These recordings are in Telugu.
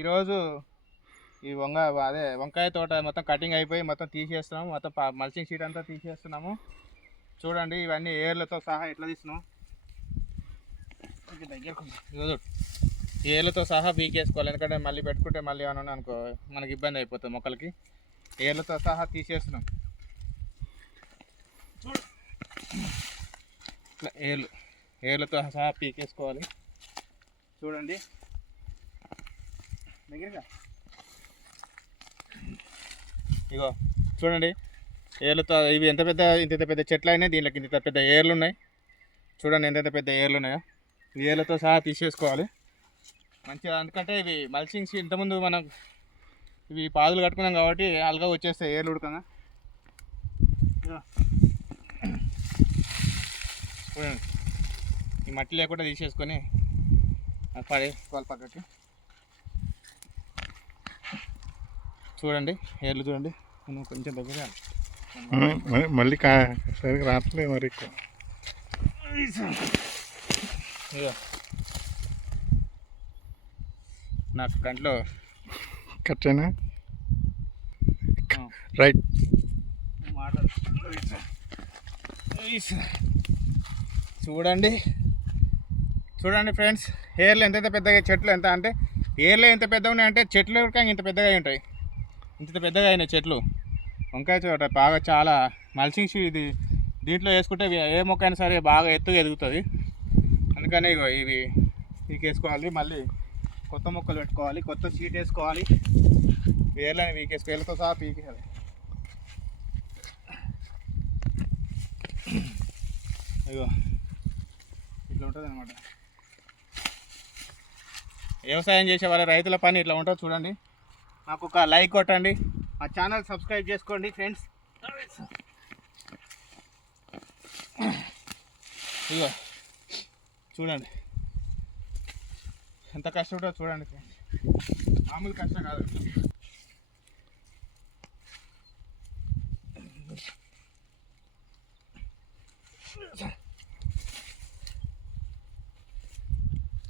ఈరోజు ఈ వంకాయ తోట మొత్తం కటింగ్ అయిపోయి మొత్తం తీసేస్తున్నాము. మొత్తం మల్చింగ్ షీట్ అంతా తీసేస్తున్నాము. చూడండి ఇవన్నీ ఏర్లతో సహా ఎట్లా తీస్తున్నాం. ఏర్లతో సహా పీకేసుకోవాలి, ఎందుకంటే మళ్ళీ పెట్టుకుంటే మళ్ళీ ఏమన్నా అనుకో మనకి ఇబ్బంది అయిపోతుంది మొక్కలకి. ఏర్లతో సహా తీసేస్తున్నాం. ఇట్లా ఏర్లతో సహా పీకేసుకోవాలి. చూడండి దగ్గరగా ఇగో చూడండి ఏర్లతో ఇవి ఇంత పెద్ద చెట్లు అయినాయి. దీనికి ఇంత పెద్ద ఏర్లు ఉన్నాయి. చూడండి ఎంత పెద్ద ఏర్లు ఉన్నాయో. ఈ ఏర్లతో సహా తీసేసుకోవాలి మంచిగా, ఎందుకంటే ఇవి మల్చింగ్ షీట్ ఇంతకుముందు మనం ఇవి పాదులు కట్టుకున్నాం కాబట్టి అల్గా వచ్చేస్తాయి ఏర్లు ఉడకంగా. చూడండి ఈ మట్టి లేకుండా తీసేసుకొని పడేసుకోవాలి పక్కకి. చూడండి ఏర్లు చూడండి, కొంచెం దగ్గర మళ్ళీ సరిగ్గా రావట్లేదు మరి ఎక్కువ. నాకు కంట్లో కట్టేనా రైట్ చూడండి ఫ్రెండ్స్, ఏర్లు ఎంత పెద్దగా, చెట్లు ఎంత అంటే ఏర్లు ఎంత పెద్దగా ఉన్నాయంటే చెట్లు కూడా ఇంత పెద్దగా ఉంటాయి. ఇంత పెద్దగా అయినాయి చెట్లు. వంకాయ తోట బాగా చాలా మల్చింగ్ షీట్ ఇది దీంట్లో వేసుకుంటే ఏ మొక్క అయినా సరే బాగా ఎత్తుగా ఎదుగుతుంది. అందుకని ఇవి పీకేసుకోవాలి, మళ్ళీ కొత్త మొక్కలు పెట్టుకోవాలి, కొత్త షీట్ వేసుకోవాలి. వేర్లని పీకేసుకోవాలి, వేర్లతో సహా పీకేయాలి. ఇగో ఇట్లా ఉంటుంది అన్నమాట. వ్యవసాయం చేసే వాళ్ళ రైతుల పని ఇట్లా ఉంటుంది. చూడండి, నాకు ఒక లైక్ కొట్టండి, మా ఛానల్ సబ్స్క్రైబ్ చేసుకోండి ఫ్రెండ్స్. ఇగో చూడండి ఎంత కష్టపడో చూడండి ఫ్రెండ్స్, మామూలు కష్టం కాదు.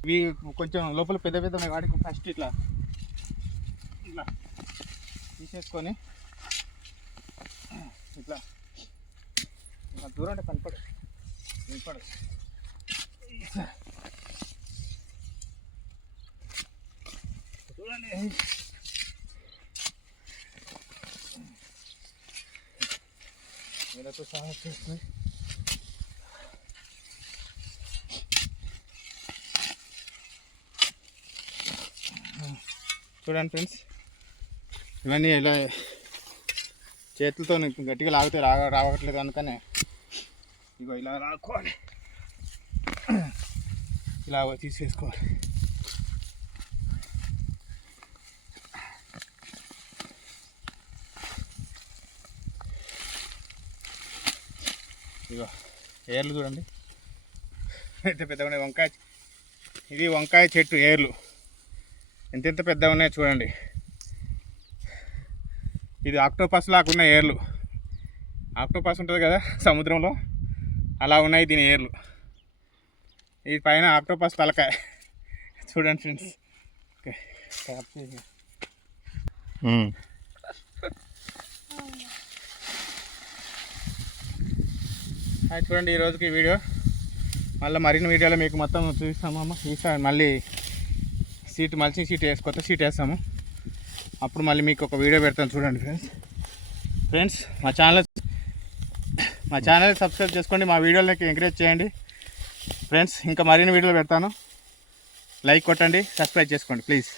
ఇవి కొంచెం లోపల పెద్ద వాటికి ఫస్ట్ ఇట్లా తీసేసుకొని ఇట్లా దూరం అంటే కనపడు చూడండి. వీళ్ళతో సహా చేస్తుంది. చూడండి ఫ్రెండ్స్, ఇవన్నీ ఇలా చేతులతో గట్టిగా లాగితే రావట్లేదు, అందుకనే ఇగో ఇలా లాక్కోవాలి, ఇలా తీసేసుకోవాలి. ఇగో ఏర్లు చూడండి ఎంత పెద్దగా ఉన్నాయి. ఇది వంకాయ చెట్టు ఏర్లు ఎంత పెద్దగా ఉన్నాయో చూడండి. ఇది ఆక్టోపస్ లాగా ఉన్న ఏర్లు. ఆక్టోపస్ ఉంటుంది కదా సముద్రంలో, అలా ఉన్నాయి దీని ఏర్లు. ఈ పైన ఆక్టోపస్ తలకాయ చూడండి ఫ్రెండ్స్. చూడండి ఈరోజుకి వీడియో. మళ్ళీ మరిన్ని వీడియోలో మీకు మొత్తం చూపిస్తామమ్మ. ఈసారి మళ్ళీ మల్చింగ్ షీట్ కొత్త షీట్ వేస్తాము, అప్పుడు మళ్ళీ మీకు ఒక వీడియో పెడతాను. చూడండి ఫ్రెండ్స్ మా ఛానల్ సబ్స్క్రైబ్ చేసుకోండి, మా వీడియోలకి ఎంకరేజ్ చేయండి ఫ్రెండ్స్. ఇంకా మరిన్ని వీడియోలు పెడతాను, లైక్ కొట్టండి, సబ్స్క్రైబ్ చేసుకోండి ప్లీజ్.